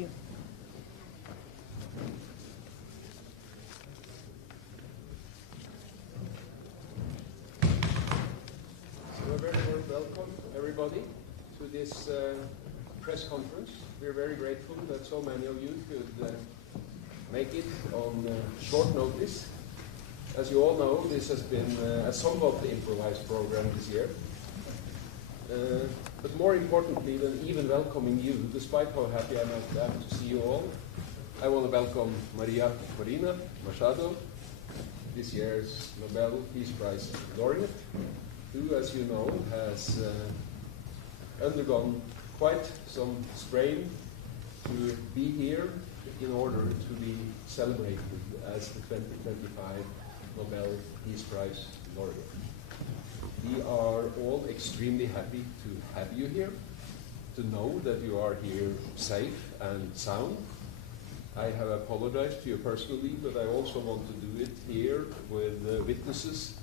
you. So a very warm welcome, everybody, to this press conference. We're very grateful that so many of you could make it on short notice. As you all know, this has been a somewhat improvised program this year. But more importantly than even welcoming you, despite how happy I am to see you all, I want to welcome Maria Corina Machado, this year's Nobel Peace Prize laureate, who, as you know, has undergone quite some strain to be here in order to be celebrated as the 2025 Nobel Peace Prize laureate. We are all extremely happy to have you here, to know that you are here safe and sound. I have apologized to you personally, but I also want to do it here with witnesses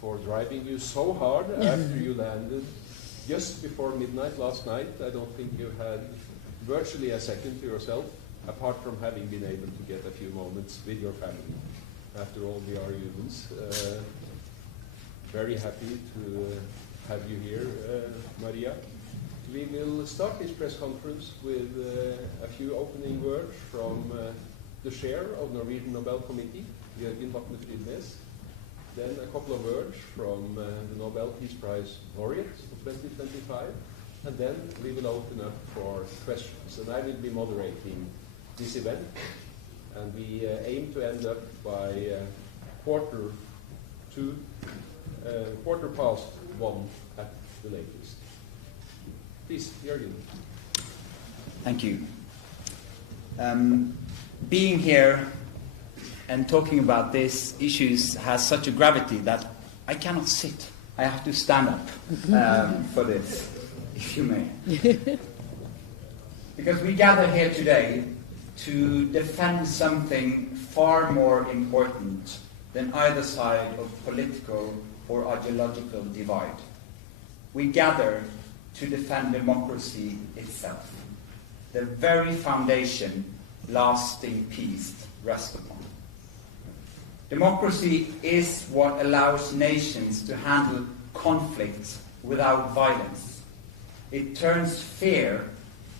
for driving you so hard after you landed just before midnight last night. I don't think you had virtually a second to yourself, apart from having been able to get a few moments with your family after all the arguments. Very happy to have you here, Maria. We will start this press conference with a few opening words from the chair of Norwegian Nobel Committee, Bakke-Fridnes. Then a couple of words from the Nobel Peace Prize laureate of 2025. And then we will open up for questions. And I will be moderating this event. And we aim to end up by quarter past 1 at the latest. Please, Jørgen. Thank you. Being here and talking about these issues has such a gravity that I cannot sit. I have to stand up for this, if you may. Because we gather here today to defend something far more important than either side of political or ideological divide. We gather to defend democracy itself, the very foundation lasting peace rests upon. Democracy is what allows nations to handle conflicts without violence. It turns fear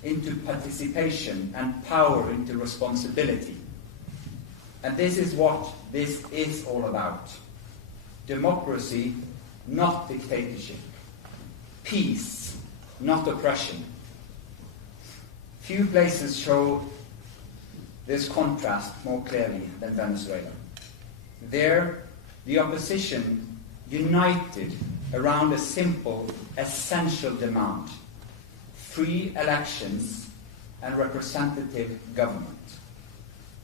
into participation and power into responsibility. And this is what this is all about. Democracy, not dictatorship. Peace, not oppression. Few places show this contrast more clearly than Venezuela. There, the opposition united around a simple, essential demand: free elections and representative government.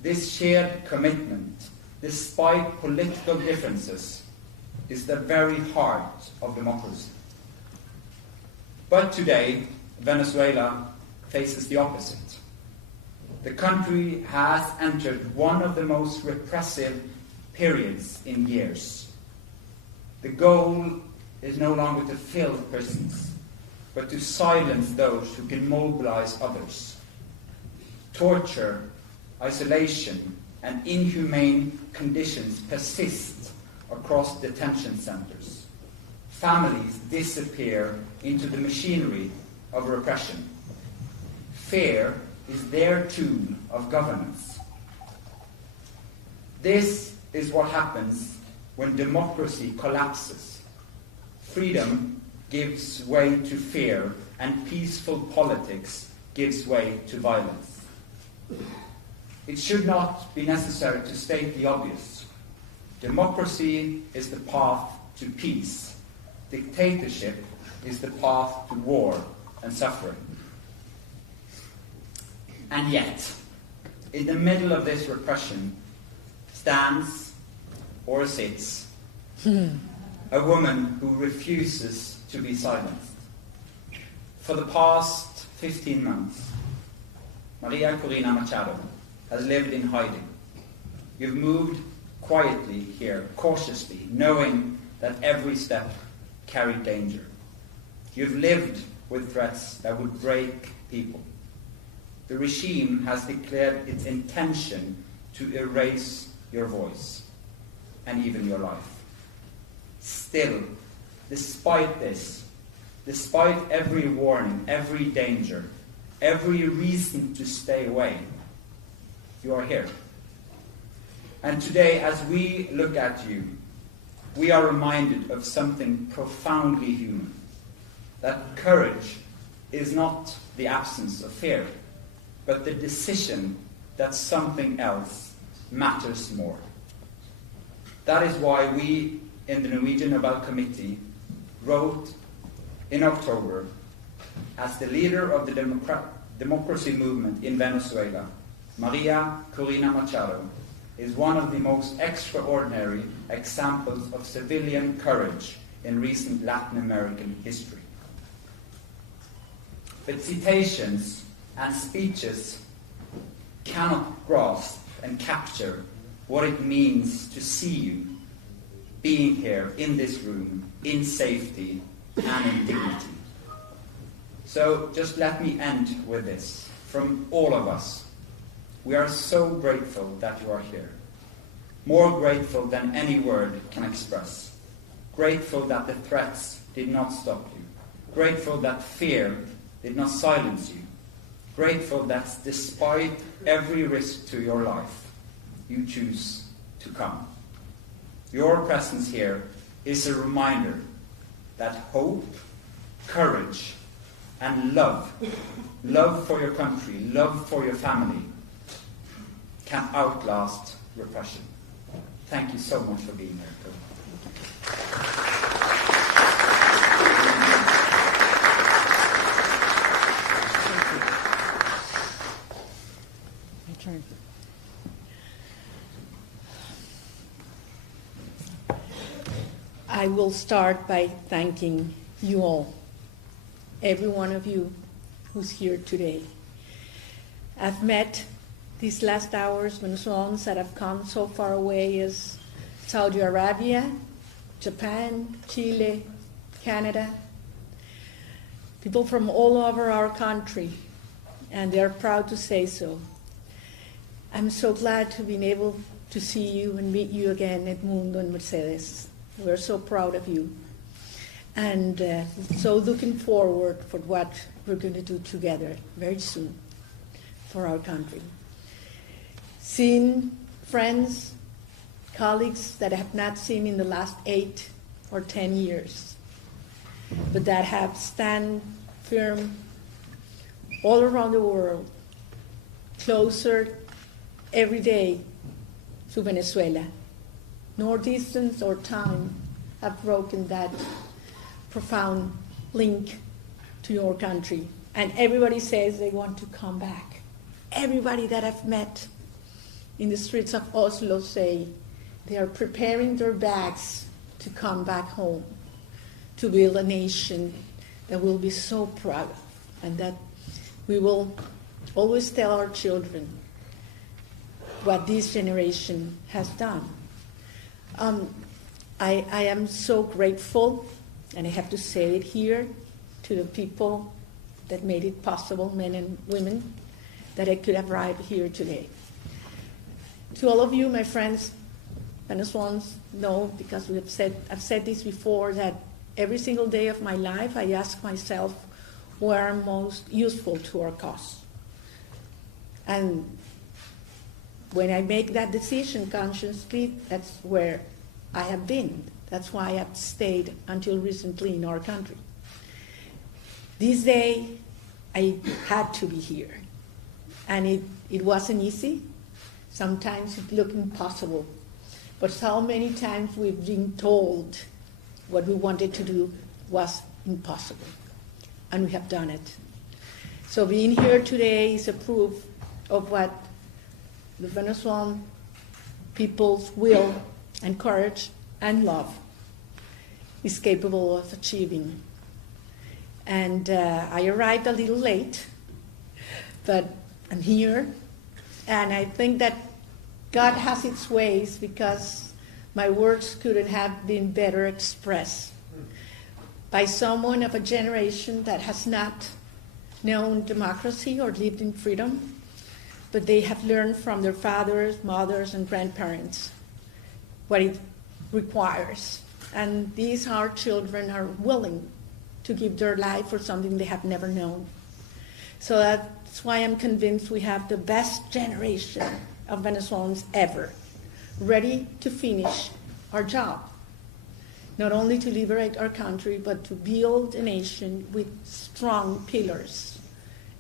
This shared commitment, despite political differences, is the very heart of democracy. But today, Venezuela faces the opposite. The country has entered one of the most repressive periods in years. The goal is no longer to fill prisons, but to silence those who can mobilize others. Torture, isolation, and inhumane conditions persist across detention centers. Families disappear into the machinery of repression. Fear is their tool of governance. This is what happens when democracy collapses. Freedom gives way to fear, and peaceful politics gives way to violence. It should not be necessary to state the obvious. Democracy is the path to peace. Dictatorship is the path to war and suffering. And yet, in the middle of this repression, stands or sits a woman who refuses to be silenced. For the past 15 months, Maria Corina Machado has lived in hiding. You've moved quietly here, cautiously, knowing that every step carried danger. You've lived with threats that would break people. the regime has declared its intention to erase your voice and even your life. Still, despite this, despite every warning, every danger, every reason to stay away, you are here. And today, as we look at you, we are reminded of something profoundly human. That courage is not the absence of fear, but the decision that something else matters more. That is why we in the Norwegian Nobel Committee wrote in October, as the leader of the democracy movement in Venezuela, Maria Corina Machado is one of the most extraordinary examples of civilian courage in recent Latin American history. But citations and speeches cannot grasp and capture what it means to see you being here in this room, in safety and in dignity. So just let me end with this. From all of us, we are so grateful that you are here. More grateful than any word can express. Grateful that the threats did not stop you. Grateful that fear did not silence you. Grateful that despite every risk to your life, you choose to come. Your presence here is a reminder that hope, courage, and love for your country, love for your family, can outlast repression. Thank you so much for being here. I will start by thanking you all, every one of you who's here today. I've met these last hours Venezuelans that have come so far away as Saudi Arabia, Japan, Chile, Canada, people from all over our country, and they're proud to say so. I'm so glad to be able to see you and meet you again, Edmundo and Mercedes. We're so proud of you, and so looking forward for what we're going to do together very soon for our country. Seeing friends, colleagues that I have not seen in the last 8 or 10 years, but that have stand firm all around the world, closer every day to Venezuela. Nor distance or time have broken that profound link to your country. And everybody says they want to come back. Everybody that I've met in the streets of Oslo say they are preparing their bags to come back home, to build a nation that we'll be so proud of, and that we will always tell our children what this generation has done. I am so grateful, and I have to say it here, to the people that made it possible, men and women, that I could have arrived here today. To all of you, my friends, Venezuelans, know, because I've said this before, that every single day of my life I ask myself where I'm most useful to our cause. And when I make that decision consciously, that's where I have been. That's why I've stayed until recently in our country. This day, I had to be here. And it wasn't easy. Sometimes it looked impossible. But so many times we've been told what we wanted to do was impossible. And we have done it. So being here today is a proof of what the Venezuelan people's will and courage and love is capable of achieving. And I arrived a little late, but I'm here, and I think that God has its ways, because my words couldn't have been better expressed by someone of a generation that has not known democracy or lived in freedom, but they have learned from their fathers, mothers, and grandparents what it requires. And these our children are willing to give their life for something they have never known. So that's why I'm convinced we have the best generation of Venezuelans ever, ready to finish our job. Not only to liberate our country, but to build a nation with strong pillars,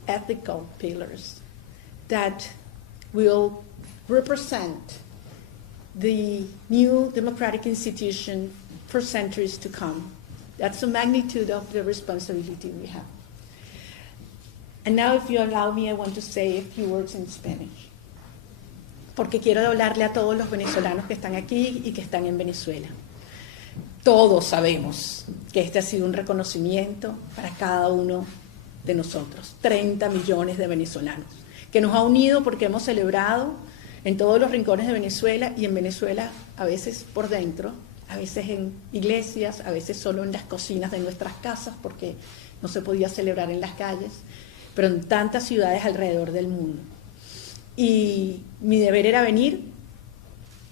ethical pillars, that will represent the new democratic institution for centuries to come. That's the magnitude of the responsibility we have. And now, if you allow me, I want to say a few words in Spanish. Porque quiero hablarle a todos los venezolanos que están aquí y que están en Venezuela. Todos sabemos que este ha sido un reconocimiento para cada uno de nosotros, 30 millones de venezolanos, que nos ha unido porque hemos celebrado en todos los rincones de Venezuela y en Venezuela a veces por dentro, a veces en iglesias, a veces solo en las cocinas de nuestras casas porque no se podía celebrar en las calles, pero en tantas ciudades alrededor del mundo. Y mi deber era venir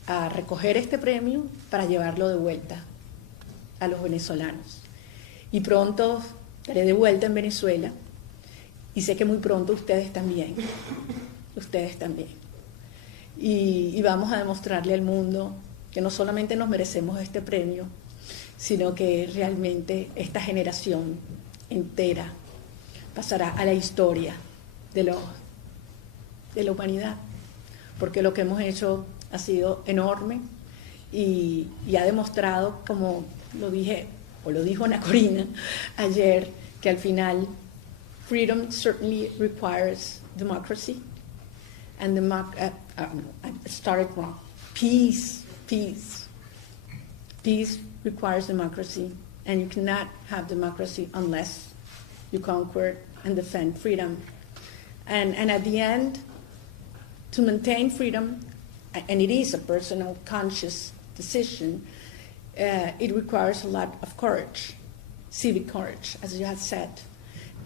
a recoger este premio para llevarlo de vuelta a los venezolanos. Y pronto estaré de vuelta en Venezuela y sé que muy pronto ustedes también. Y vamos a demostrarle al mundo que no solamente nos merecemos este premio, sino que realmente esta generación entera pasará a la historia de la humanidad, porque lo que hemos hecho ha sido enorme y ha demostrado, como lo dijo Ana Corina ayer, que al final freedom certainly requires democracy, and I started wrong. Peace requires democracy, and you cannot have democracy unless you conquer and defend freedom. And at the end, to maintain freedom, and it is a personal, conscious decision, it requires a lot of courage, civic courage, as you have said.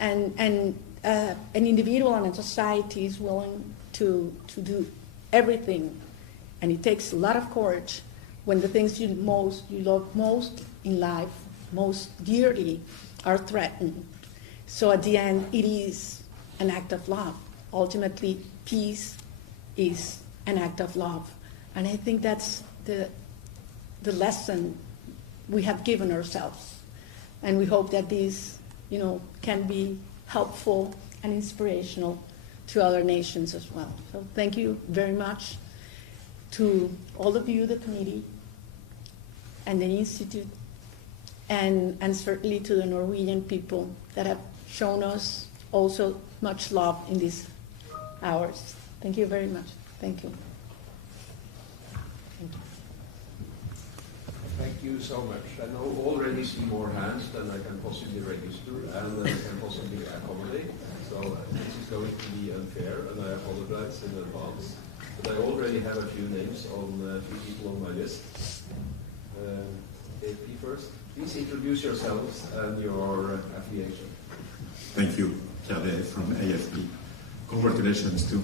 And an individual and a society is willing to do everything, and it takes a lot of courage when the things you love most in life, most dearly, are threatened. So at the end, it is an act of love. Ultimately, peace is an act of love. And I think that's the lesson we have given ourselves. And we hope that these, can be helpful and inspirational to other nations as well. So thank you very much to all of you, the committee, and the Institute, and certainly to the Norwegian people that have shown us also much love in these hours. Thank you very much. Thank you. Thank you. Thank you so much. I know already see more hands than I can possibly register and I can possibly accommodate. So this is going to be unfair, and I apologize in advance. But I already have a few names on a few people on my list. AP first. Please introduce yourselves and your affiliation. Thank you, Pierre from AFP. Congratulations too.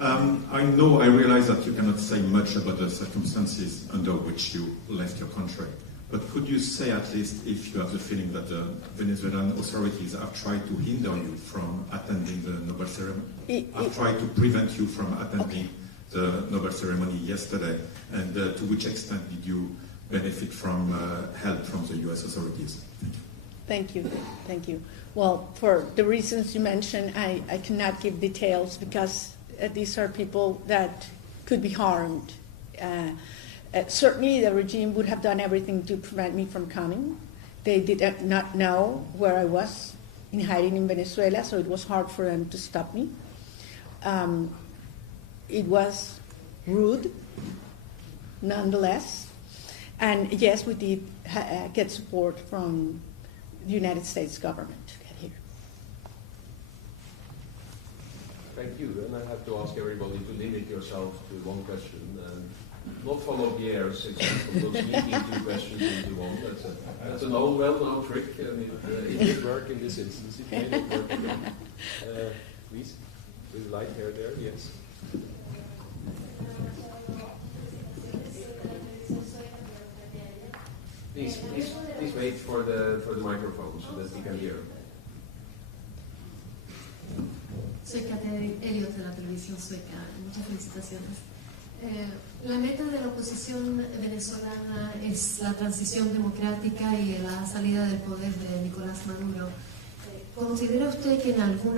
I realize that you cannot say much about the circumstances under which you left your country, but could you say at least if you have the feeling that the Venezuelan authorities have tried to hinder you from attending the Nobel ceremony? Have tried to prevent you from attending the Nobel ceremony yesterday, and to which extent did you benefit from help from the US authorities? Thank you. Thank you. Well, for the reasons you mentioned, I cannot give details because these are people that could be harmed. Certainly the regime would have done everything to prevent me from coming. They did not know where I was in hiding in Venezuela, so it was hard for them to stop me. It was rude, nonetheless. And yes, we did get support from the United States government to get here. Thank you. And I have to ask everybody to limit yourself to one question. And not follow Pierre's example of sneaking two questions into one. That's an old, well-known trick, and it did work in this instance. It may not work again. Please, with light hair there, yes. Please wait for the microphone so that we can hear. Soy Katerina Elliot de la televisión sueca. Muchas felicitaciones. La meta de la oposición venezolana es la transición democrática y la salida del poder de Nicolás Maduro. ¿Considera usted que en algún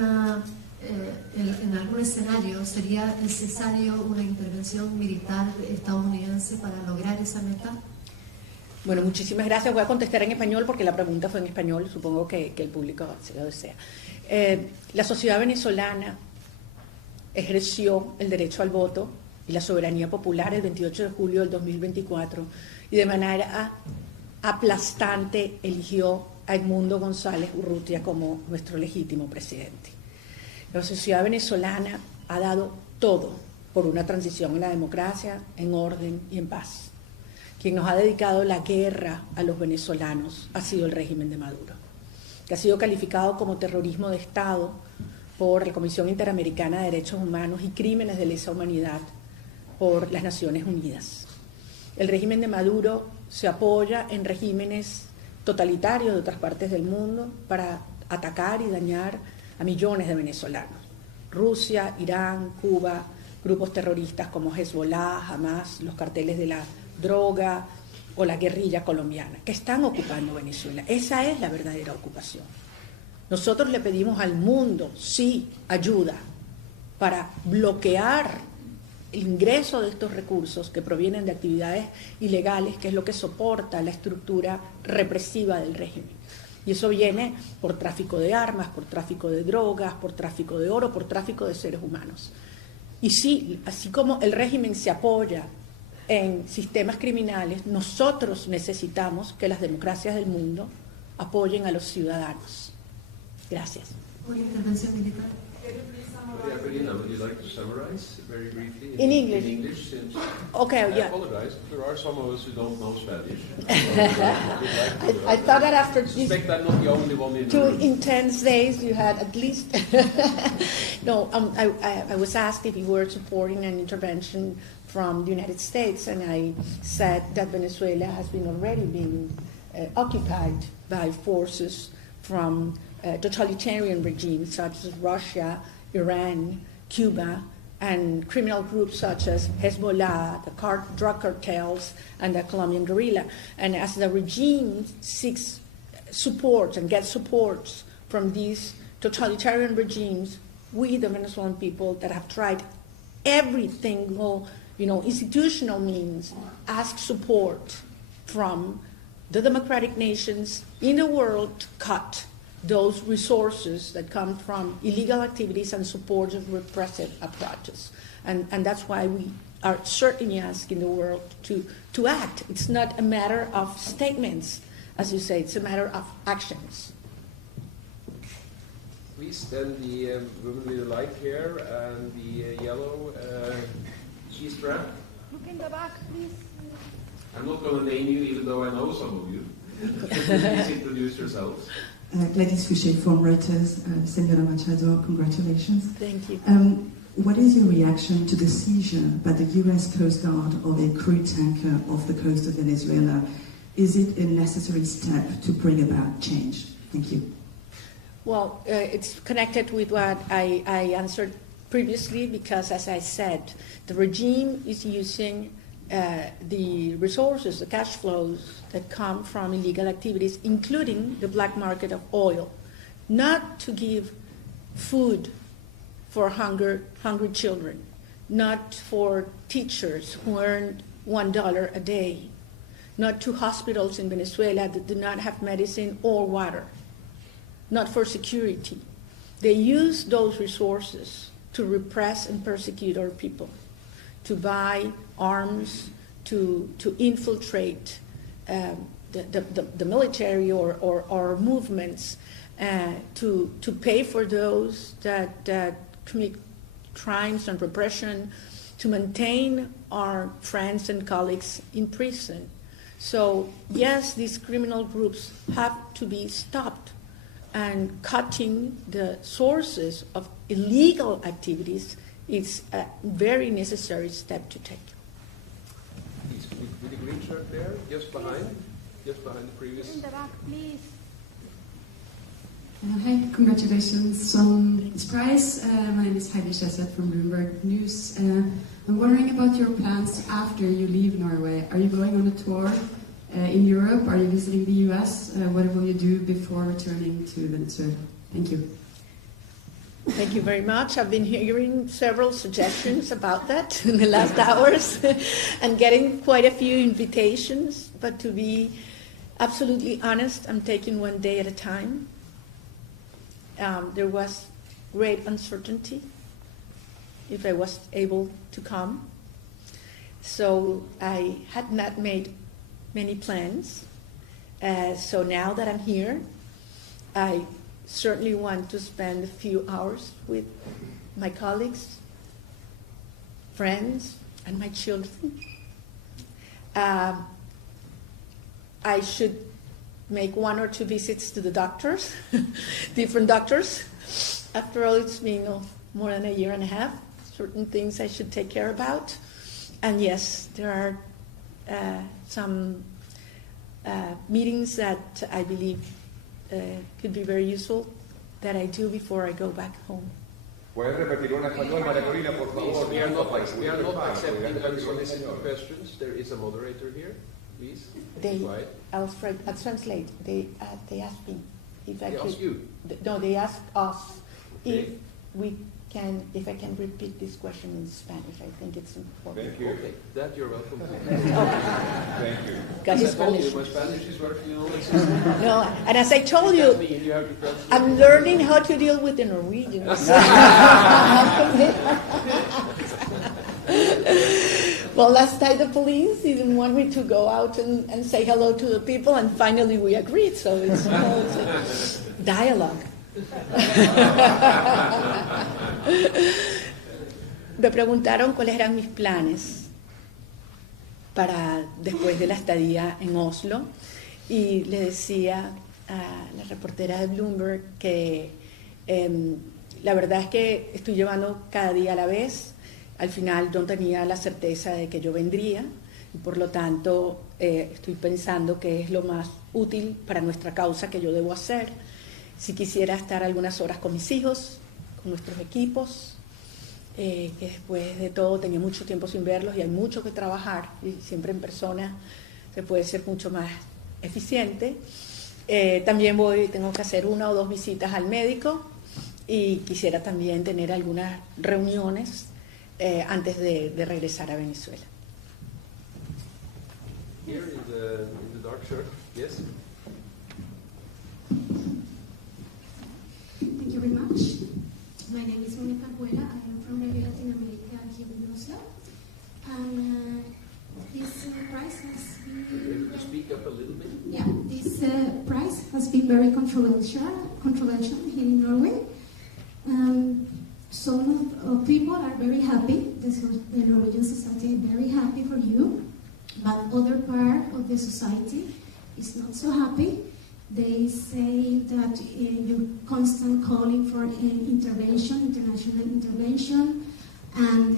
escenario sería necesario una intervención militar estadounidense para lograr esa meta? Bueno, muchísimas gracias. Voy a contestar en español porque la pregunta fue en español. Supongo que el público se lo desea. La sociedad venezolana ejerció el derecho al voto y la soberanía popular el 28 de julio del 2024 y de manera aplastante eligió a Edmundo González Urrutia como nuestro legítimo presidente. La sociedad venezolana ha dado todo por una transición en la democracia, en orden y en paz. Quien nos ha dedicado la guerra a los venezolanos ha sido el régimen de Maduro, que ha sido calificado como terrorismo de Estado por la Comisión Interamericana de Derechos Humanos y Crímenes de Lesa Humanidad por las Naciones Unidas. El régimen de Maduro se apoya en regímenes totalitarios de otras partes del mundo para atacar y dañar a millones de venezolanos. Rusia, Irán, Cuba, grupos terroristas como Hezbollah, Hamas, los carteles de la droga o la guerrilla colombiana, que están ocupando Venezuela. Esa es la verdadera ocupación. Nosotros le pedimos al mundo, sí, ayuda para bloquear el ingreso de estos recursos que provienen de actividades ilegales, que es lo que soporta la estructura represiva del régimen. Y eso viene por tráfico de armas, por tráfico de drogas, por tráfico de oro, por tráfico de seres humanos. Y sí, así como el régimen se apoya en sistemas criminales, nosotros necesitamos que las democracias del mundo apoyen a los ciudadanos. Gracias. ¿Una intervención militar? Maria Corina, would you like to summarize very briefly? In English? In English, since Okay, I yeah. apologize. There are some of us who don't know Spanish. I thought that after I suspect I'm not the only one in the 2 room. intense days you had at least. No, I was asked if you were supporting an intervention from the United States, and I said that Venezuela has been already being occupied by forces from totalitarian regimes such as Russia, Iran, Cuba, and criminal groups such as Hezbollah, the drug cartels, and the Colombian guerrilla. And as the regime seeks support and gets support from these totalitarian regimes, we, the Venezuelan people that have tried every single, institutional means, ask support from the democratic nations in the world to cut those resources that come from illegal activities and support of repressive approaches. And that's why we are certainly asking the world to act. It's not a matter of statements, as you say, it's a matter of actions. Please, then the woman with the light hair and the yellow cheese wrap. Look in the back, please. I'm not going to name you, even though I know some of you. Please introduce yourselves. Gladys Fouché from Reuters. Senora Machado, congratulations. Thank you. What is your reaction to the seizure by the U.S. Coast Guard of a crude tanker off the coast of Venezuela? Is it a necessary step to bring about change? Thank you. Well, it's connected with what I answered previously, because, as I said, the regime is using the resources, the cash flows that come from illegal activities, including the black market of oil, not to give food for hungry children, not for teachers who earn $1 a day, not to hospitals in Venezuela that do not have medicine or water, not for security. They use those resources to repress and persecute our people, to buy arms, to infiltrate the military or movements, to pay for those that commit crimes and repression, to maintain our friends and colleagues in prison. So yes, these criminal groups have to be stopped, and cutting the sources of illegal activities is a very necessary step to take. Please, with the green shirt there, just behind the previous. In the back, please. Hi, congratulations on this prize. My name is Heidi Skjeseth from Bloomberg News. I'm wondering about your plans after you leave Norway. Are you going on a tour in Europe? Are you visiting the US? What will you do before returning to Venezuela? Thank you. Thank you very much. I've been hearing several suggestions about that in the last hours and getting quite a few invitations. But to be absolutely honest, I'm taking one day at a time. There was great uncertainty if I was able to come. So I had not made many plans. So now that I'm here, I certainly want to spend a few hours with my colleagues, friends, and my children. I should make 1 or 2 visits to the doctors, different doctors. After all, it's been more than a year and a half. Certain things I should take care about. And yes, there are some meetings that I believe could be very useful that I do before I go back home. ¿Puedes repetir una español, Maria Corina, por favor? We are not accepting unsolicited questions. There is a moderator here. Please. I'll translate. They asked me if I could. They asked you? No, they asked us Okay. if I can repeat this question in Spanish. I think it's important. Thank you. Okay, that you're welcome to. Thank you. Got his I told you, Spanish. my Spanish is virtually non-existent. No, and as I told you, I'm learning how to deal with the Norwegians. Well, last night the police didn't want me to go out and say hello to the people, and finally we agreed. So it's a dialogue. Me preguntaron cuáles eran mis planes para después de la estadía en Oslo, y le decía a la reportera de Bloomberg que la verdad es que estoy llevando cada día a la vez. Al final no tenía la certeza de que yo vendría, y por lo tanto estoy pensando que es lo más útil para nuestra causa que yo debo hacer. Si quisiera estar algunas horas con mis hijos, con nuestros equipos, que después de todo tenía mucho tiempo sin verlos y hay mucho que trabajar, y siempre en persona se puede ser mucho más eficiente. También tengo que hacer 1 o 2 visitas al médico, y quisiera también tener algunas reuniones antes de regresar a Venezuela. Here in the dark shirt, yes. Thank you very much. My name is Monica Abuela. I am from Radio Latin America here in Oslo. And this prize has been... Able to speak up a little bit? Yeah, this prize has been very controversial here in Norway. Some people are very happy, the Norwegian society is very happy for you, but other part of the society is not so happy. They say that your constant calling for international intervention, and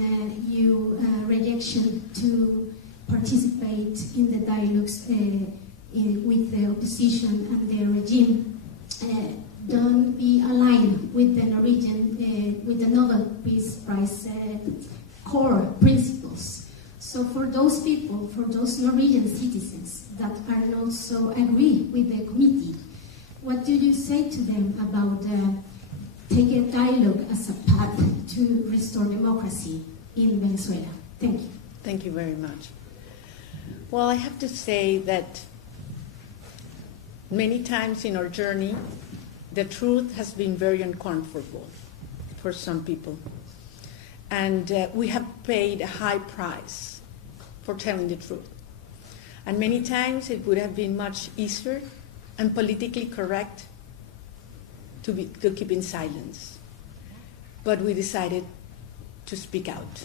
your rejection to participate in the dialogues with the opposition and the regime don't be aligned with the Norwegian, with the Nobel Peace Prize core principles. So for those people, for those Norwegian citizens that are not so agree with the committee, what do you say to them about take a dialogue as a path to restore democracy in Venezuela? Thank you. Thank you very much. Well, I have to say that many times in our journey, the truth has been very uncomfortable for some people. And we have paid a high price for telling the truth. And many times it would have been much easier and politically correct to keep in silence. But we decided to speak out.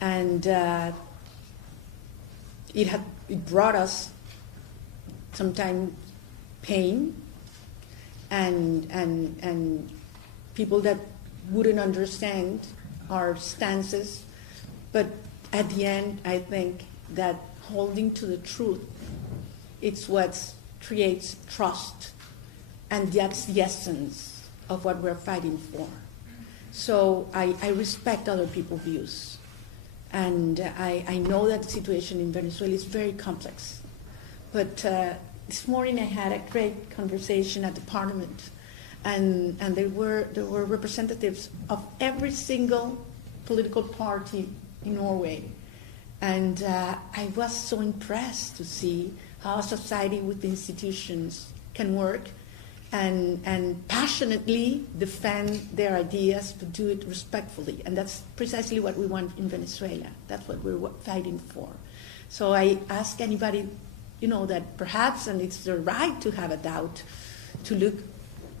And it brought us sometimes pain and people that wouldn't understand our stances. But at the end, I think that holding to the truth, it's what creates trust, and that's the essence of what we're fighting for. So I respect other people's views, and I know that the situation in Venezuela is very complex. But this morning I had a great conversation at the Parliament, and there were representatives of every single political party in Norway. And I was so impressed to see how a society with institutions can work and passionately defend their ideas, but do it respectfully. And that's precisely what we want in Venezuela. That's what we're fighting for. So I ask anybody, that perhaps, and it's their right to have a doubt, to look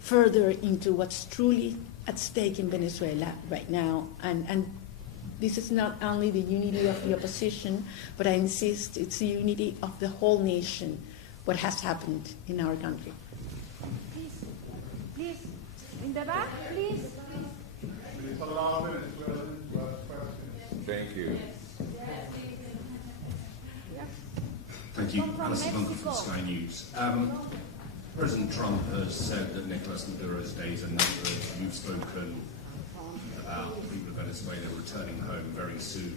further into what's truly at stake in Venezuela right now. And this is not only the unity of the opposition, but I insist it's the unity of the whole nation, what has happened in our country. Please, in the back, please. Thank you. Thank you. Alison Bunker from Sky News. President Trump has said that Nicolás Maduro's days are numbered. You've spoken about the people of Venezuela returning home very soon.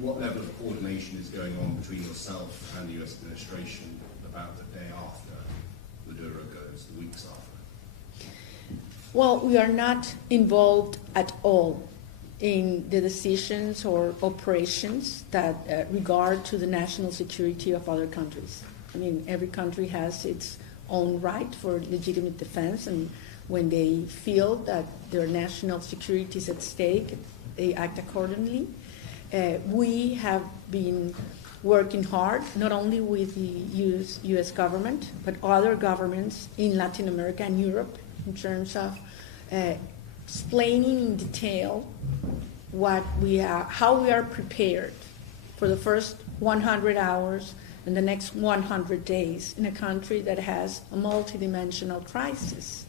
What level of coordination is going on between yourself and the US administration about the day after Maduro goes, the weeks after? Well, we are not involved at all in the decisions or operations that regard to the national security of other countries. I mean, every country has its own right for legitimate defense, and when they feel that their national security is at stake, they act accordingly. We have been working hard, not only with the US government, but other governments in Latin America and Europe, in terms of explaining in detail how we are prepared for the first 100 hours and the next 100 days in a country that has a multidimensional crisis.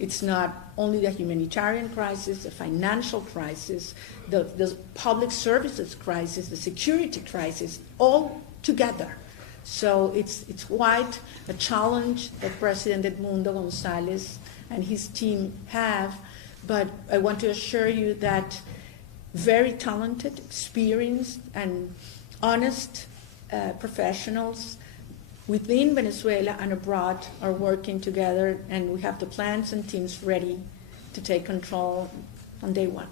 It's not only the humanitarian crisis, the financial crisis, the public services crisis, the security crisis, all together. So it's quite a challenge that President Edmundo González and his team have, but I want to assure you that very talented, experienced, and honest professionals within Venezuela and abroad are working together, and we have the plans and teams ready to take control on day one.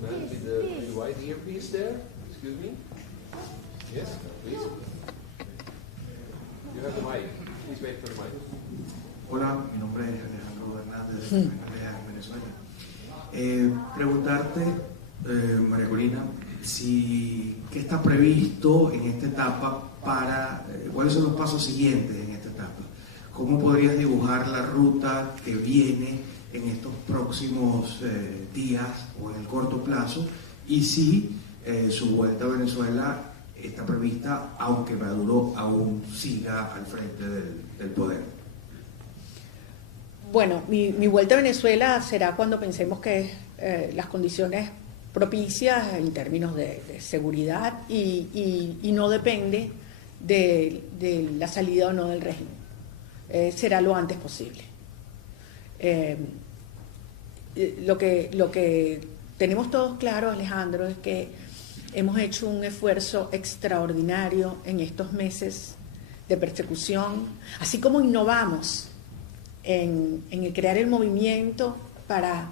The man with the white earpiece there, excuse me. Yes, please. You have the mic. Please wait for the mic. Hola, mi nombre es Alejandro Hernández de Venezuela. Preguntarte, María Corina, ¿qué está previsto en esta etapa cuáles son los pasos siguientes en esta etapa? ¿Cómo podrías dibujar la ruta que viene en estos próximos días o en el corto plazo? Y si su vuelta a Venezuela está prevista, aunque Maduro aún siga al frente del poder. Bueno, mi vuelta a Venezuela será cuando pensemos que las condiciones propicias en términos de seguridad y no depende de la salida o no del régimen. Será lo antes posible. Lo que tenemos todos claro, Alejandro, es que hemos hecho un esfuerzo extraordinario en estos meses de persecución, así como innovamos en el crear el movimiento para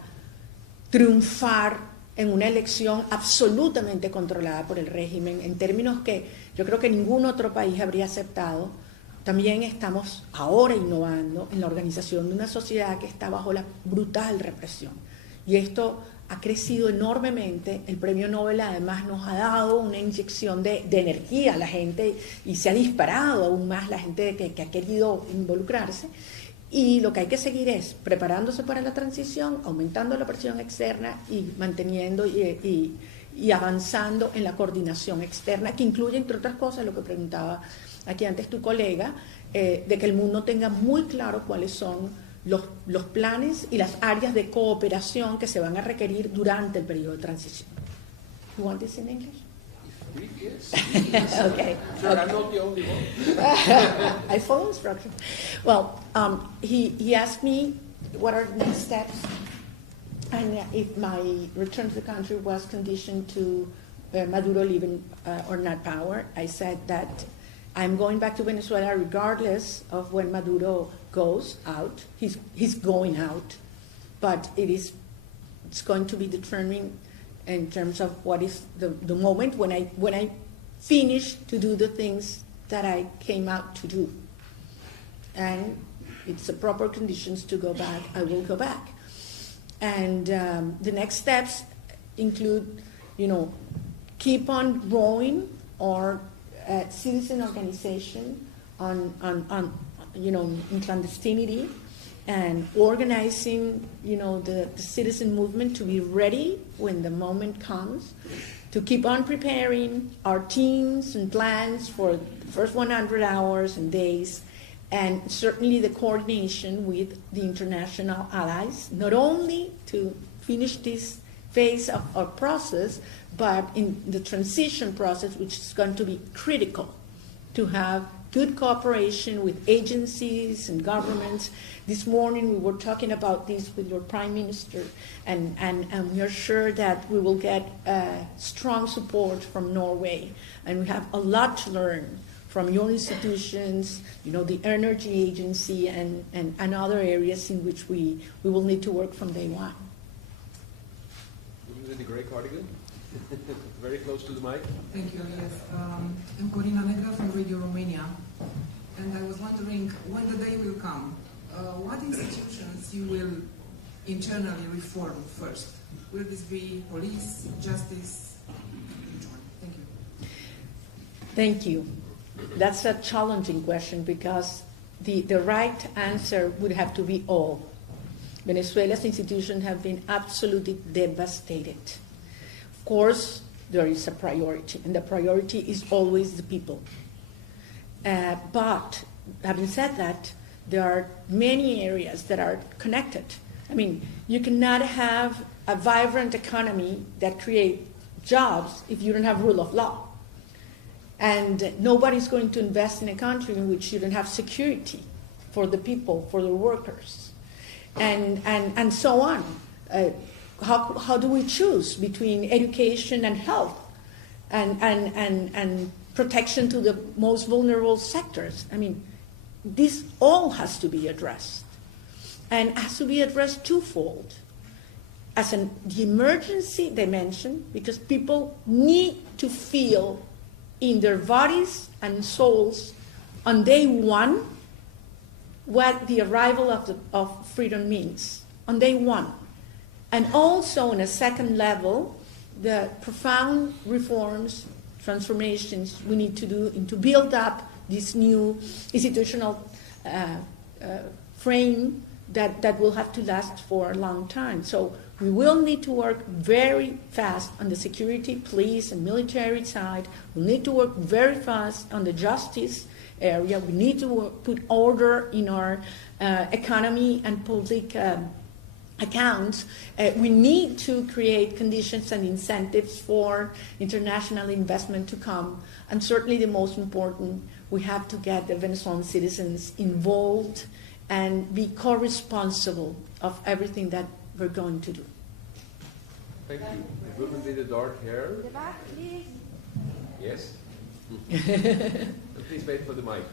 triunfar en una elección absolutamente controlada por el régimen, en términos que yo creo que ningún otro país habría aceptado. También estamos ahora innovando en la organización de una sociedad que está bajo la brutal represión. Y esto ha crecido enormemente. El premio Nobel además nos ha dado una inyección de energía a la gente y se ha disparado aún más la gente que ha querido involucrarse. Y lo que hay que seguir es preparándose para la transición, aumentando la presión externa y manteniendo y avanzando en la coordinación externa, que incluye, entre otras cosas, lo que preguntaba aquí antes tu colega, de que el mundo tenga muy claro cuáles son los planes y las áreas de cooperación que se van a requerir durante el periodo de transición. You want this in English? Yes. Okay. Sure, I'm not the only one. I follow instructions. Well, he asked me what are the next steps and if my return to the country was conditioned to Maduro leaving or not power. I said that I'm going back to Venezuela regardless of when Maduro goes out. He's going out, but it's going to be determined in terms of what is the moment when I finish to do the things that I came out to do. And it's the proper conditions to go back, I will go back. And the next steps include, keep on growing our citizen organization on in clandestinity, and organizing, the citizen movement to be ready when the moment comes, to keep on preparing our teams and plans for the first 100 hours and days, and certainly the coordination with the international allies, not only to finish this phase of our process, but in the transition process, which is going to be critical to have good cooperation with agencies and governments. This morning we were talking about this with your Prime Minister, and we are sure that we will get strong support from Norway, and we have a lot to learn from your institutions, the Energy Agency and other areas in which we will need to work from day one. With the grey cardigan, very close to the mic. Thank you, yes. I'm Corina Negra from Radio Romania, and I was wondering when the day will come, what institutions you will internally reform first? Will this be police, justice? Thank you. Thank you. That's a challenging question because the right answer would have to be all. Venezuela's institutions have been absolutely devastated. Of course, there is a priority, and the priority is always the people. But having said that, there are many areas that are connected. I mean, you cannot have a vibrant economy that creates jobs if you don't have rule of law. And nobody's going to invest in a country in which you don't have security for the people, for the workers, and so on. How do we choose between education and health and protection to the most vulnerable sectors? I mean, this all has to be addressed, and has to be addressed twofold. As the emergency dimension, because people need to feel in their bodies and souls on day one what the arrival of freedom means, on day one. And also on a second level, the profound reforms, transformations we need to do to build up this new institutional frame that will have to last for a long time. So we will need to work very fast on the security, police, and military side. We need to work very fast on the justice area. We need to put order in our economy and public accounts. We need to create conditions and incentives for international investment to come. And certainly the most important, we have to get the Venezuelan citizens involved and be co-responsible of everything that we're going to do. Thank you. The woman with the dark hair. The back, please. Yes? Please wait for the mic.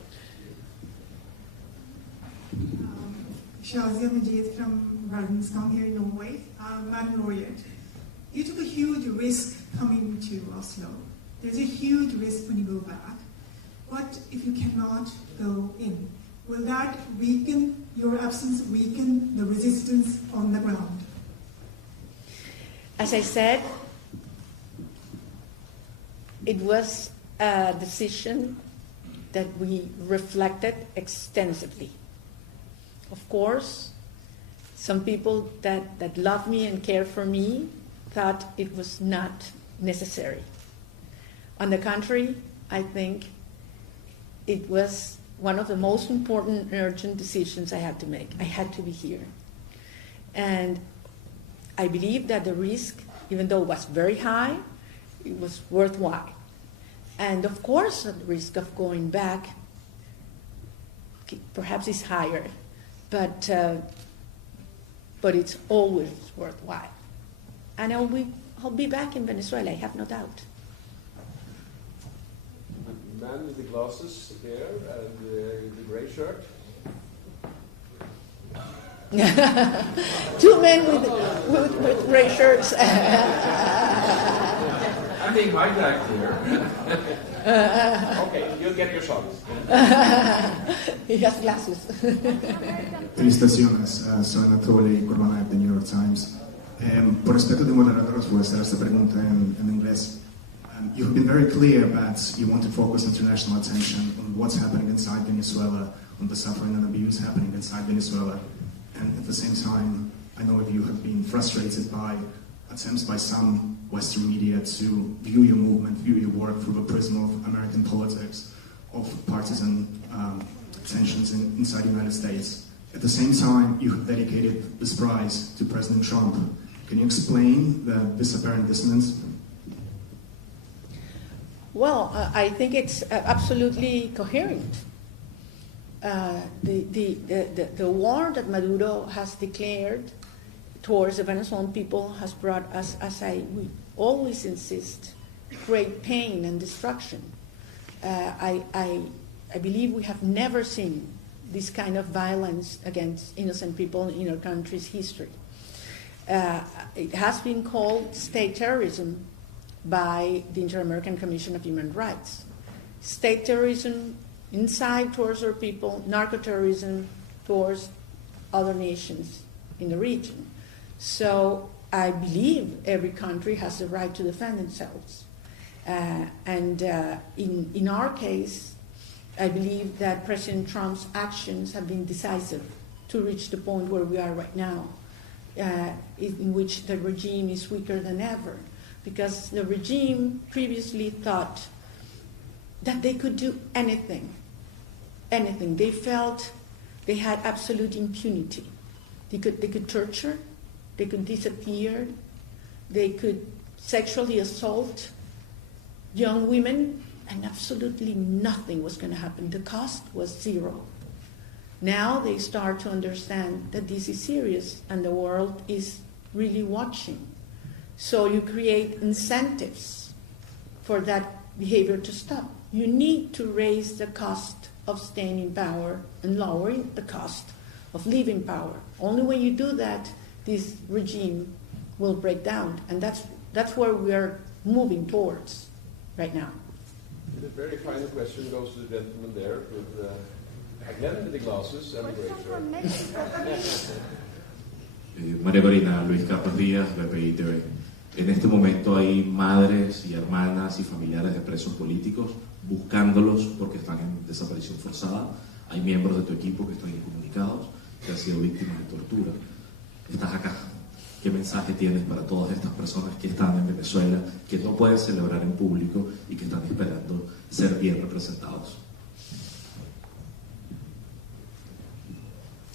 Shazia Majid from Verdensgang here in Norway. Madam Laureate, you took a huge risk coming to Oslo. There's a huge risk when you go back. What if you cannot go in? Will that weaken, your absence weaken the resistance on the ground? As I said, it was a decision that we reflected extensively. of course, some people that love me and care for me thought it was not necessary. On the contrary, I think it was one of the most important and urgent decisions I had to make. I had to be here. And I believe that the risk, even though it was very high, it was worthwhile. And of course, the risk of going back perhaps is higher, but it's always worthwhile. And I'll be back in Venezuela, I have no doubt. The man with the glasses there and the gray shirt. Two men with gray shirts. I'm being hijacked here. Okay, you'll get your shot. He has glasses. Felicitaciones, soy Anatoly Kurmanaev de New York Times. Por respeto de moderadoras, voy a hacer esta pregunta en inglés. You've been very clear that you want to focus international attention on what's happening inside Venezuela, on the suffering and abuse happening inside Venezuela. And at the same time, I know you have been frustrated by attempts by some Western media to view your movement, view your work through the prism of American politics, of partisan tensions inside the United States. At the same time, you have dedicated this prize to President Trump. Can you explain this apparent dissonance? Well, I think it's absolutely coherent. The war that Maduro has declared towards the Venezuelan people has brought us, we always insist, great pain and destruction. I believe we have never seen this kind of violence against innocent people in our country's history. It has been called state terrorism by the Inter-American Commission of Human Rights. State terrorism inside towards our people, narco-terrorism towards other nations in the region. So I believe every country has the right to defend themselves. And in our case, I believe that President Trump's actions have been decisive to reach the point where we are right now, in which the regime is weaker than ever. Because the regime previously thought that they could do anything. They felt they had absolute impunity. They could torture, they could disappear, they could sexually assault young women, and absolutely nothing was going to happen. The cost was zero. Now they start to understand that this is serious and the world is really watching. So you create incentives for that behavior to stop. You need to raise the cost of staying in power and lowering the cost of leaving power. Only when you do that, this regime will break down. And that's where we are moving towards right now. The very final question goes to the gentleman there with, again, with the glasses and the gray shirt. Maria Corina, Luis Carlos Díaz, BPI TV. En este momento hay madres y hermanas y familiares de presos políticos buscándolos porque están en desaparición forzada. Hay miembros de tu equipo que están incomunicados, que han sido víctimas de tortura. Estás acá. ¿Qué mensaje tienes para todas estas personas que están en Venezuela, que no pueden celebrar en público y que están esperando ser bien representados?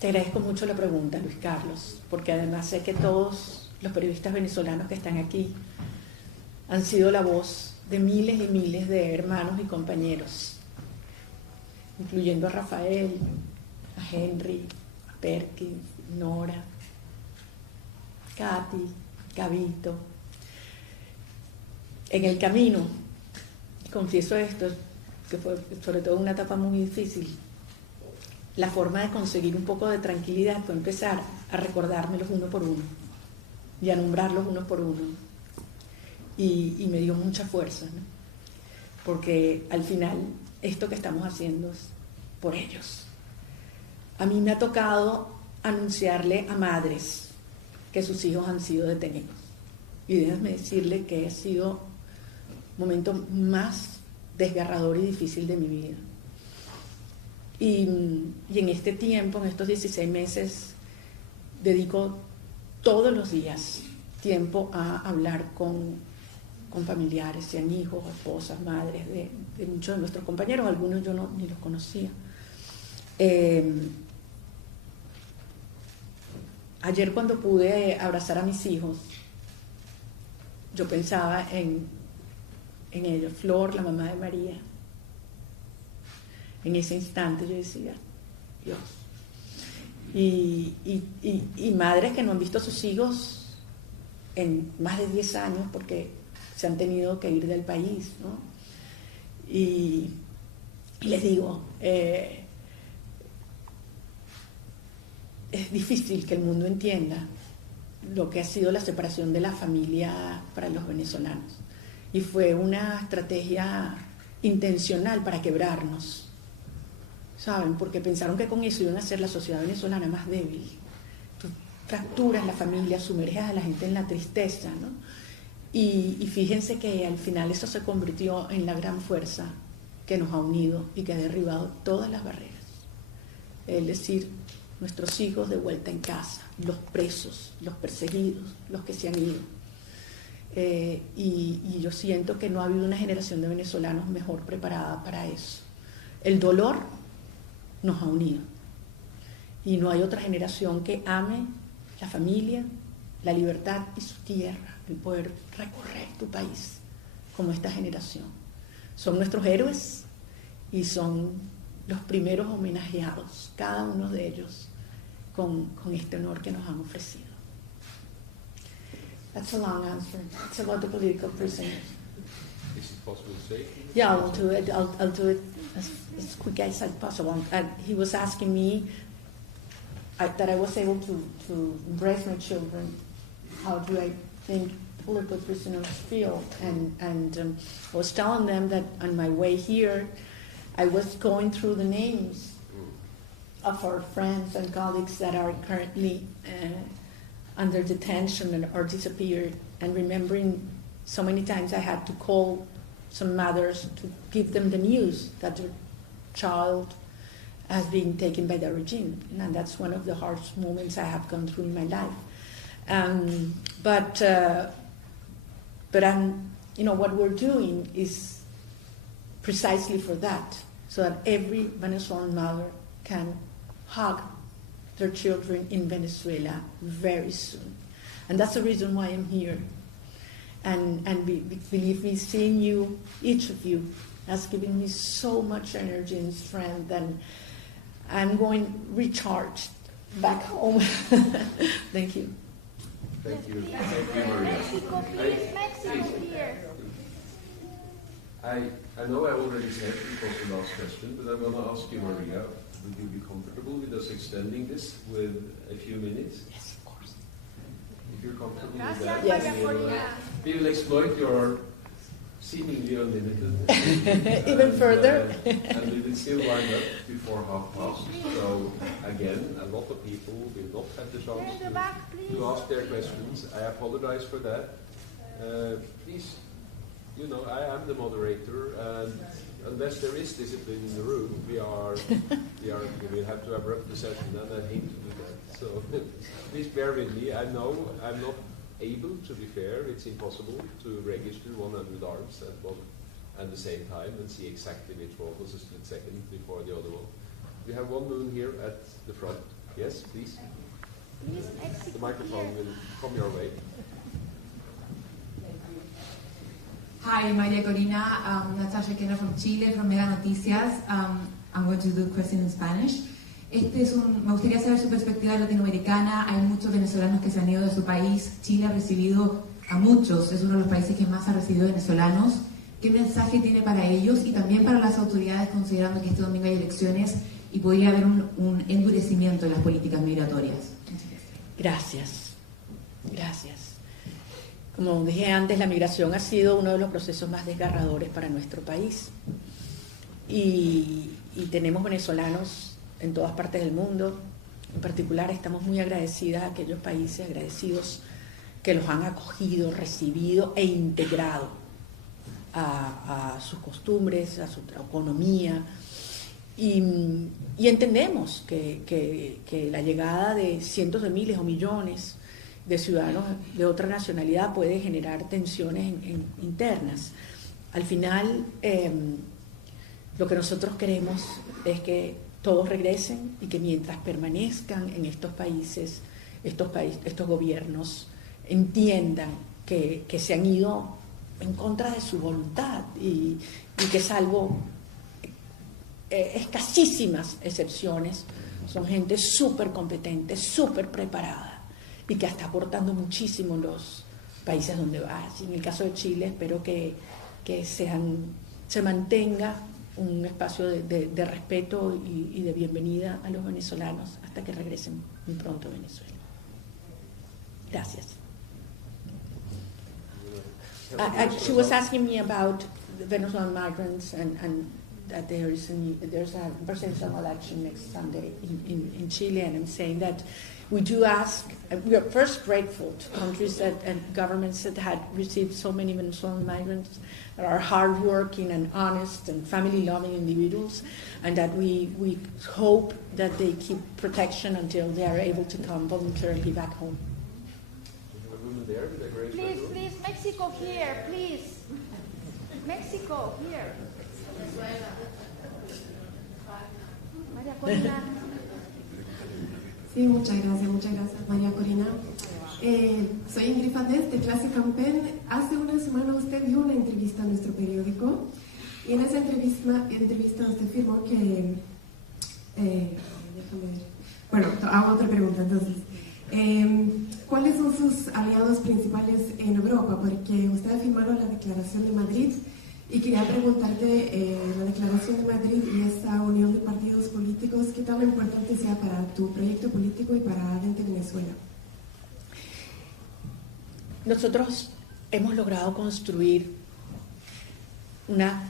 Te agradezco mucho la pregunta, Luis Carlos, porque además sé que todos los periodistas venezolanos que están aquí han sido la voz de miles y miles de hermanos y compañeros, incluyendo a Rafael, a Henry, a Perkins, Nora, Katy, Gabito. En el camino, confieso esto, que fue sobre todo una etapa muy difícil, la forma de conseguir un poco de tranquilidad fue empezar a recordármelos uno por uno y a nombrarlos uno por uno. Y me dio mucha fuerza, ¿no? Porque al final esto que estamos haciendo es por ellos. A mí me ha tocado anunciarle a madres que sus hijos han sido detenidos. Y déjame decirle que ha sido el momento más desgarrador y difícil de mi vida. Y en este tiempo, en estos 16 meses, dedico todos los días tiempo a hablar con familiares, sean hijos, esposas, madres de muchos de nuestros compañeros, algunos yo ni los conocía. Ayer cuando pude abrazar a mis hijos, yo pensaba en ellos, Flor, la mamá de María. En ese instante yo decía, Dios. Y madres que no han visto a sus hijos en más de 10 años porque se han tenido que ir del país, ¿no? Y les digo, es difícil que el mundo entienda lo que ha sido la separación de la familia para los venezolanos. Y fue una estrategia intencional para quebrarnos, ¿saben? Porque pensaron que con eso iban a hacer la sociedad venezolana más débil. Tú fracturas la familia, sumerges a la gente en la tristeza, ¿no? Y fíjense que al final eso se convirtió en la gran fuerza que nos ha unido y que ha derribado todas las barreras. Es decir, nuestros hijos de vuelta en casa, los presos, los perseguidos, los que se han ido. Y yo siento que no ha habido una generación de venezolanos mejor preparada para eso. El dolor nos ha unido y no hay otra generación que ame la familia, la libertad y su tierra, el poder recorrer tu país como esta generación. Son nuestros héroes y son los primeros homenajeados, cada uno de ellos con este honor que nos han ofrecido. That's a long answer. It's about the political prisoners. Is it possible to say? Yeah, I'll do it. I'll do it as quick as possible. And he was asking me that I was able to embrace my children. How do I think political prisoners feel? And I was telling them that on my way here, I was going through the names of our friends and colleagues that are currently under detention or disappeared, and remembering so many times I had to call some mothers to give them the news that their child has been taken by the regime, and that's one of the hardest moments I have gone through in my life. But what we're doing is precisely for that, so that every Venezuelan mother can hug their children in Venezuela very soon. And that's the reason why I'm here. And believe me, seeing you, each of you, has given me so much energy and strength, and I'm going recharged back home. Thank you. Thank you. Thank you, Maria. Mexico, please. Mexico here. I know I already said it was the last question, but I'm going to ask you, Maria, would you be comfortable with us extending this with a few minutes? Yes, of course. If you're comfortable with that, yes. We will exploit your seemingly unlimited. Even further. And we will still wind up before 5:30. So, again, a lot of people will not have the chance to ask their questions. I apologize for that. Please, I am the moderator, and unless there is discipline in the room, we will have to abrupt the session, and I hate to do that. So please bear with me. I know I'm not able, to be fair. It's impossible to register 100 arms at the same time and see exactly which one was a split second before the other one. We have one moon here at the front. Yes, please. The microphone will come your way. Hi, Maria Corina, Natasha Kenner from Chile, from Mega Noticias. I'm going to do a question in Spanish. Me gustaría saber su perspectiva latinoamericana. Hay muchos venezolanos que se han ido de su país. Chile ha recibido a muchos, es uno de los países que más ha recibido venezolanos. ¿Qué mensaje tiene para ellos y también para las autoridades, considerando que este domingo hay elecciones y podría haber un endurecimiento de las políticas migratorias? Gracias. Como dije antes, la migración ha sido uno de los procesos más desgarradores para nuestro país. Y tenemos venezolanos en todas partes del mundo. En particular, estamos muy agradecidas a aquellos países agradecidos que los han acogido, recibido e integrado a sus costumbres, a su economía. Y entendemos que la llegada de cientos de miles o millones de ciudadanos de otra nacionalidad puede generar tensiones internas. Al final, lo que nosotros queremos es que todos regresen y que mientras permanezcan en estos países, estos gobiernos entiendan que se han ido en contra de su voluntad y que salvo escasísimas excepciones, son gente súper competente, súper preparada y que está aportando muchísimo en los países donde va. En el caso de Chile, espero que se mantenga un espacio de respeto y de bienvenida a los venezolanos hasta que regresen muy pronto a Venezuela. Gracias. She was asking me about the Venezuelan migrants and that there's a presidential election next Sunday in Chile, and I'm saying that we do ask, we are first grateful to countries and governments that had received so many Venezuelan migrants that are hardworking and honest and family-loving individuals, and that we hope that they keep protection until they are able to come voluntarily back home. Please, Mexico here, please. Mexico here. Maria Corina. Sí, muchas gracias María Corina. Soy Ingrid Fadez de Clase Campen. Hace una semana usted dio una entrevista a nuestro periódico y en esa entrevista usted afirmó que... déjame ver. Bueno, hago otra pregunta entonces. ¿Cuáles son sus aliados principales en Europa? Porque usted afirmaron la Declaración de Madrid y quería preguntarte, la Declaración de Madrid y esta unión de partidos políticos, ¿qué tan importante sea para tu proyecto político y para Adente Venezuela? Nosotros hemos logrado construir una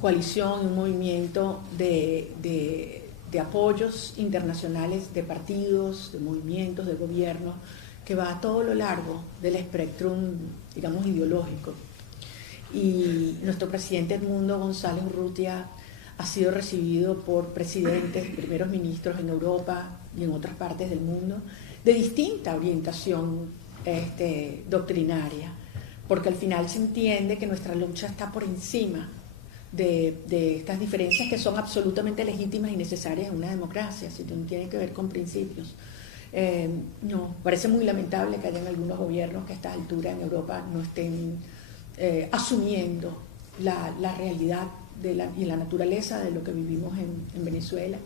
coalición, un movimiento de apoyos internacionales, de partidos, de movimientos, de gobiernos, que va a todo lo largo del espectro, digamos, ideológico. Y nuestro presidente Edmundo González Urrutia ha sido recibido por presidentes, primeros ministros en Europa y en otras partes del mundo, de distinta orientación doctrinaria, porque al final se entiende que nuestra lucha está por encima de estas diferencias que son absolutamente legítimas y necesarias en una democracia, si tienen que ver con principios. No, parece muy lamentable que hayan algunos gobiernos que a esta altura en Europa no estén asumiendo la realidad y la naturaleza de lo que vivimos en Venezuela,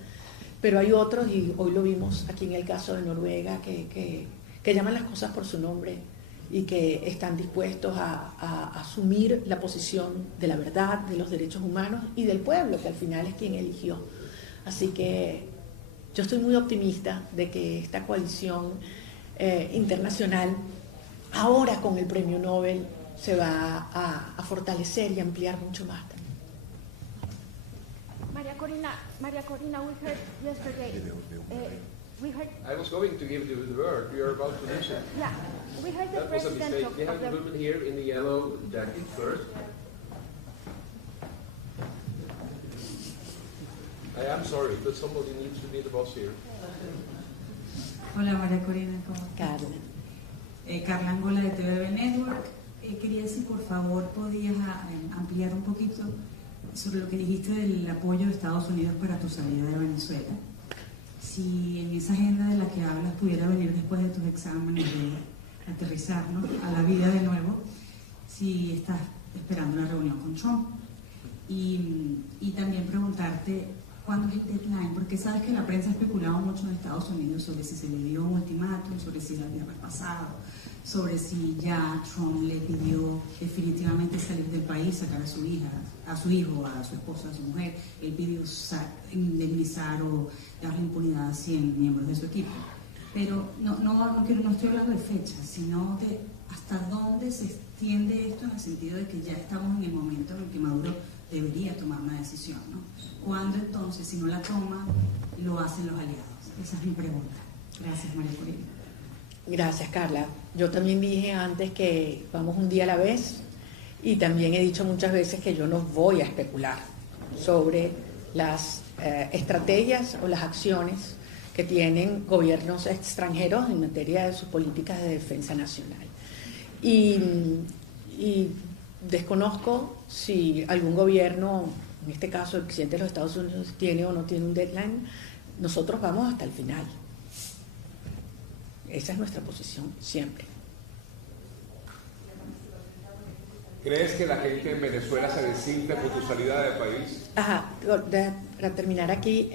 pero hay otros, y hoy lo vimos aquí en el caso de Noruega, que llaman las cosas por su nombre y que están dispuestos a asumir la posición de la verdad, de los derechos humanos y del pueblo, que al final es quien eligió. Así que yo estoy muy optimista de que esta coalición internacional, ahora con el premio Nobel, se va a fortalecer y ampliar mucho más también. Maria Corina, we heard yesterday. I was going to give you the word. You are about to do so. Yeah, we heard the That was a president mistake. of We have the woman here in the yellow jacket first. I am sorry, but somebody needs to be the boss here. Hola María Corina, ¿cómo estás? Carla. Carla Angola de TVB Network. Quería si por favor podías ampliar un poquito sobre lo que dijiste del apoyo de Estados Unidos para tu salida de Venezuela. Si en esa agenda de la que hablas pudiera venir después de tus exámenes de aterrizar, ¿no?, a la vida de nuevo, si estás esperando una reunión con Trump. Y también preguntarte cuándo es el deadline, porque sabes que la prensa ha especulado mucho en Estados Unidos sobre si se le dio un ultimátum, sobre si lo había pasado, sobre si ya Trump le pidió definitivamente salir del país, sacar a su hija, a su hijo, a su esposa, a su mujer. Él pidió indemnizar o darle impunidad a 100 miembros de su equipo. Pero no estoy hablando de fechas, sino de hasta dónde se extiende esto, en el sentido de que ya estamos en el momento en el que Maduro debería tomar una decisión, ¿no? ¿Cuándo entonces, si no la toma, lo hacen los aliados? Esa es mi pregunta. Gracias, María Corina. Gracias, Carla. Yo también dije antes que vamos un día a la vez, y también he dicho muchas veces que yo no voy a especular sobre las estrategias o las acciones que tienen gobiernos extranjeros en materia de sus políticas de defensa nacional. Y desconozco si algún gobierno, en este caso el presidente de los Estados Unidos, tiene o no tiene un deadline. Nosotros vamos hasta el final. Esa es nuestra posición siempre. ¿Crees que la gente en Venezuela se desinfla por tu salida del país? Ajá, para terminar aquí,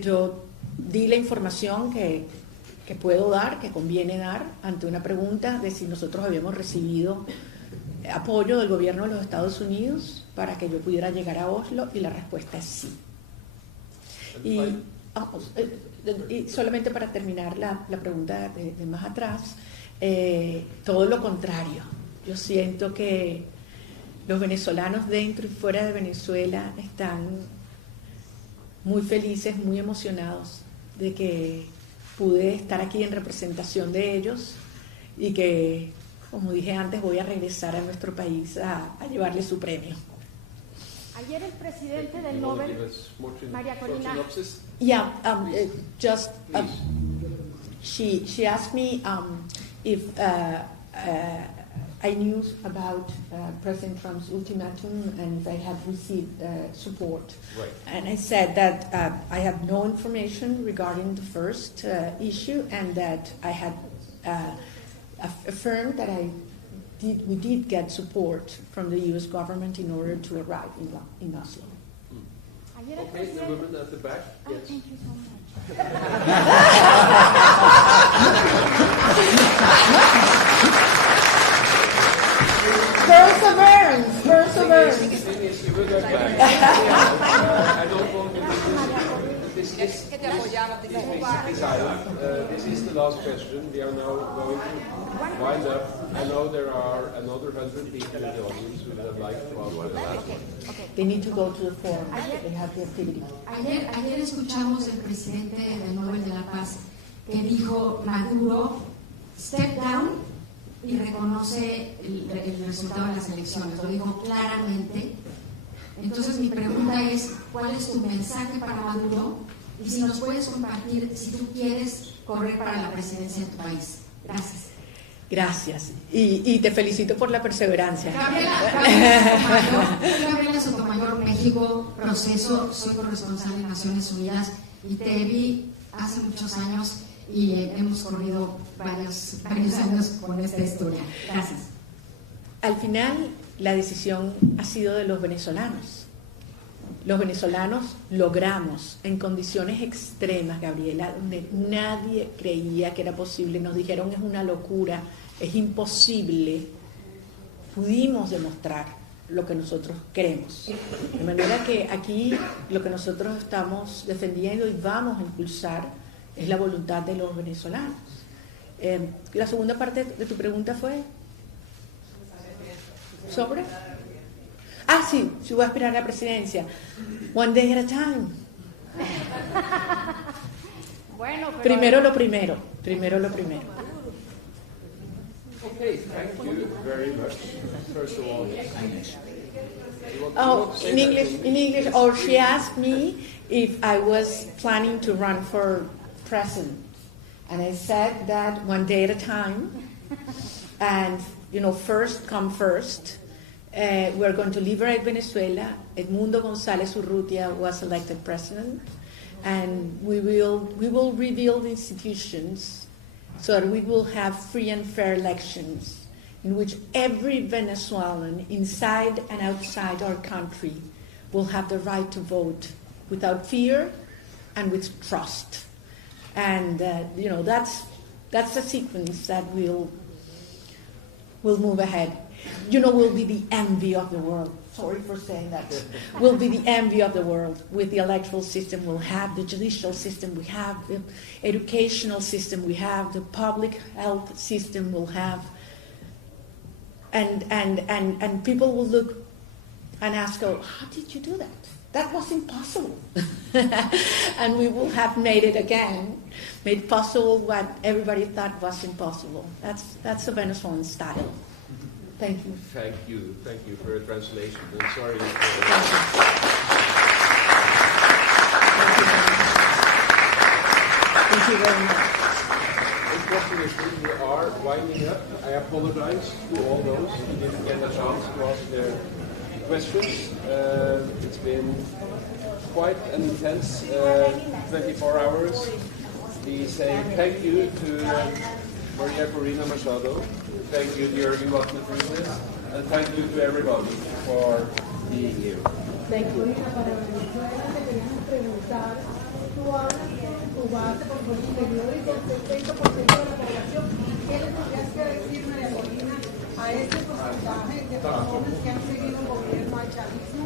yo di la información que puedo dar, que conviene dar, ante una pregunta de si nosotros habíamos recibido apoyo del gobierno de los Estados Unidos para que yo pudiera llegar a Oslo, y la respuesta es sí. Y solamente para terminar la pregunta de más atrás, todo lo contrario. Yo siento que los venezolanos dentro y fuera de Venezuela están muy felices, muy emocionados de que pude estar aquí en representación de ellos, y que, como dije antes, voy a regresar a nuestro país a llevarle su premio. Ayer el presidente del Nobel, Maria Corina. Yeah, she asked me if I knew about President Trump's ultimatum and if I had received support. Right. And I said that I have no information regarding the first issue, and that I had affirmed that we did get support from the U.S. government in order to arrive in Oslo. Okay, the woman at the back. Yes. Thank you so much. Perseverance. I don't want to this is the last question. We are now going to wind up. I know there are another 100 people in the audience who would like to ask the last one. They need to go to the forum. They have the activity. Ayer escuchamos al presidente del Nobel de la Paz que dijo: Maduro, step down, y reconoce el resultado de las elecciones. Lo dijo claramente. Entonces mi pregunta es: ¿cuál es tu mensaje para Maduro? Y si nos puedes compartir si tú quieres correr para la presidencia de tu país. Gracias. Gracias. Y te felicito por la perseverancia. Gabriela Sotomayor, México, Proceso. Soy corresponsal en Naciones Unidas y te vi hace muchos años y hemos corrido varios años con esta historia. Gracias. Al final, la decisión ha sido de los venezolanos. Los venezolanos logramos, en condiciones extremas, Gabriela, donde nadie creía que era posible, nos dijeron es una locura, es imposible, pudimos demostrar lo que nosotros queremos. De manera que aquí lo que nosotros estamos defendiendo y vamos a impulsar es la voluntad de los venezolanos. La segunda parte de tu pregunta fue sobre... sí, si voy a aspirar a la presidencia. One day at a time. Bueno, pero Primero lo primero. Okay, thank you very much. First of all, in English. Or she asked me if I was planning to run for president, and I said that one day at a time, and first come first. We're going to liberate Venezuela. Edmundo González Urrutia was elected president, and we will rebuild institutions so that we will have free and fair elections in which every Venezuelan inside and outside our country will have the right to vote without fear and with trust. And that's a sequence that will move ahead. We'll be the envy of the world. Sorry for saying that. We'll be the envy of the world with the electoral system. We'll have the judicial system. We have the educational system. We have the public health system. We'll have, and people will look and ask, "Oh, how did you do that? That was impossible." And we will have made it again, made possible what everybody thought was impossible. That's the Venezuelan style. Thank you. Thank you for your translation. I'm sorry. Thank you very much. Unfortunately, we are winding up. I apologize to all those who didn't get a chance to ask their questions. It's been quite an intense 24 hours. We say thank you to Maria Corina Machado, thank you to Bakke-Fridnes, and thank you to everybody for being here. Thank you. A este porcentaje de personas que han seguido el gobierno al chavismo